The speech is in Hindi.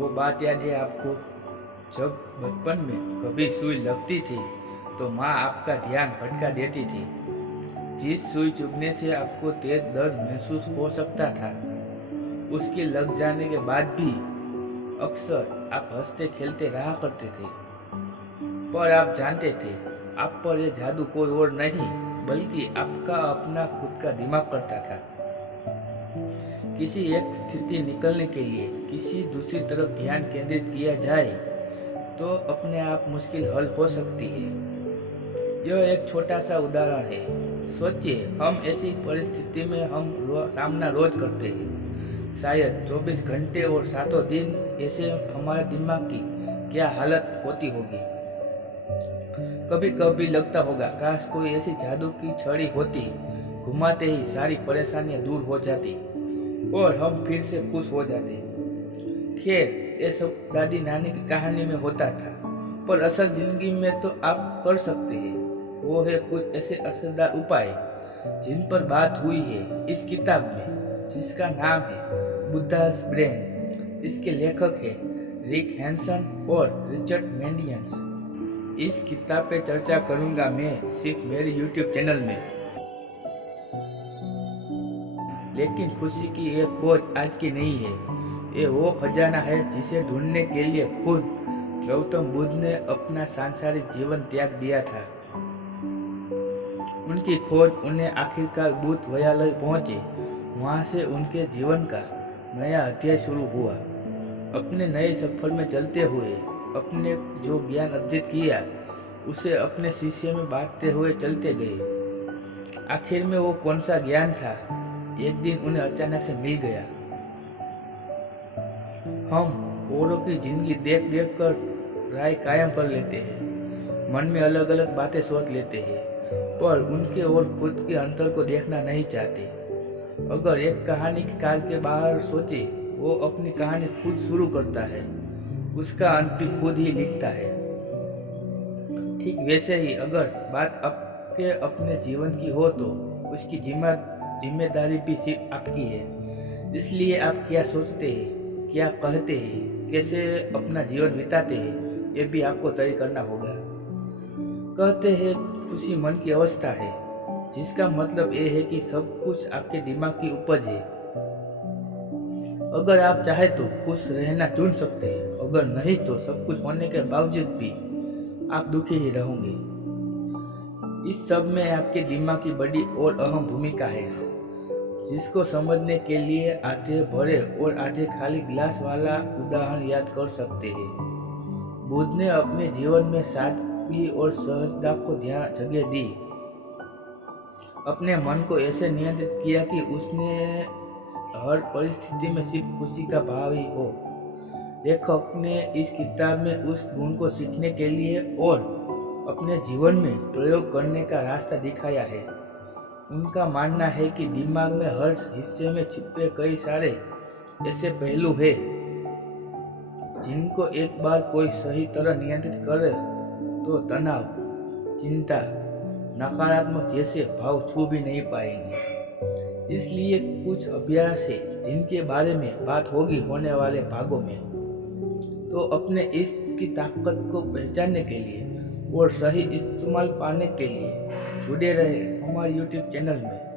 वो बात याद है आपको, जब बचपन में कभी सुई लगती थी तो माँ आपका ध्यान भटका देती थी। जिस सुई चुभने से आपको तेज दर्द महसूस हो सकता था, उसके लग जाने के बाद भी अक्सर आप हंसते खेलते रहा करते थे। पर आप जानते थे, आप पर यह जादू कोई और नहीं बल्कि आपका अपना खुद का दिमाग करता था। किसी एक स्थिति निकलने के लिए किसी दूसरी तरफ ध्यान केंद्रित किया जाए तो अपने आप मुश्किल हल हो सकती है। यह एक छोटा सा उदाहरण है। सोचिए, हम ऐसी परिस्थिति में सामना रोज करते हैं। शायद 24 घंटे और 7 दिन ऐसे हमारे दिमाग की क्या हालत होती होगी। कभी कभी लगता होगा काश कोई ऐसी जादू की छड़ी होती, घुमाते ही सारी परेशानियां दूर हो जाती और हम फिर से खुश हो जाते। खैर, ये सब दादी नानी की कहानी में होता था, पर असल जिंदगी में तो आप कर सकते हैं। वो है कुछ ऐसे असरदार उपाय जिन पर बात हुई है इस किताब में, जिसका नाम है बुद्धास ब्रेन। इसके लेखक है रिक हैंसन और रिचर्ड मैंडियंस। इस किताब पे चर्चा करूंगा मैं सिर्फ मेरे YouTube चैनल में। लेकिन खुशी की ये खोज आज की नहीं है। ये वो खजाना है जिसे ढूंढने के लिए खुद गौतम बुद्ध ने अपना सांसारिक जीवन त्याग दिया था। उनकी खोज उन्हें आखिरकार बुद्ध विद्यालय पहुंचे। वहां से उनके जीवन का नया अध्याय शुरू हुआ। अपने नए सफर में चलते हुए अपने जो ज्ञान अर्जित किया उसे अपने शिष्य में बांटते हुए चलते गए। आखिर में वो कौन सा ज्ञान था, एक दिन उन्हें अचानक से मिल गया। हम औरों की जिंदगी देख देख कर राय कायम कर लेते हैं, मन में अलग अलग बातें सोच लेते हैं, पर उनके और खुद के अंतर को देखना नहीं चाहते। अगर एक कहानीकार के बाहर सोचे, वो अपनी कहानी खुद शुरू करता है, उसका अंत भी खुद ही लिखता है। ठीक वैसे ही अगर बात आपके अपने जीवन की हो तो उसकी जिम्मेदारी भी सिर्फ आपकी है। इसलिए आप क्या सोचते हैं, क्या कहते हैं, कैसे अपना जीवन बिताते हैं, ये भी आपको तय करना होगा। कहते हैं खुशी मन की अवस्था है, जिसका मतलब ये है कि सब कुछ आपके दिमाग की उपज है। अगर आप चाहे तो खुश रहना चुन सकते हैं, अगर नहीं तो सब कुछ होने के बावजूद भी आप दुखी ही रहोगे। इस सब में आपके दिमाग की बड़ी और अहम भूमिका है, जिसको समझने के लिए आधे भरे और आधे खाली गिलास वाला उदाहरण याद कर सकते हैं। बुद्ध ने अपने जीवन में सादगी और सहजता को जगह दी। अपने मन को ऐसे नियंत्रित किया कि उसने हर परिस्थिति में सिर्फ खुशी का भाव ही हो। लेखक ने इस किताब में उस गुण को सीखने के लिए और अपने जीवन में प्रयोग करने का रास्ता दिखाया है। उनका मानना है कि दिमाग में हर हिस्से में छिपे कई सारे ऐसे पहलू हैं जिनको एक बार कोई सही तरह नियंत्रित करे तो तनाव, चिंता, नकारात्मक जैसे भाव छू भी नहीं पाएंगे। इसलिए कुछ अभ्यास है जिनके बारे में बात होगी होने वाले भागों में। तो अपने इसकी ताकत को पहचानने के लिए और सही इस्तेमाल पाने के लिए जुड़े रहे हमारे YouTube चैनल में।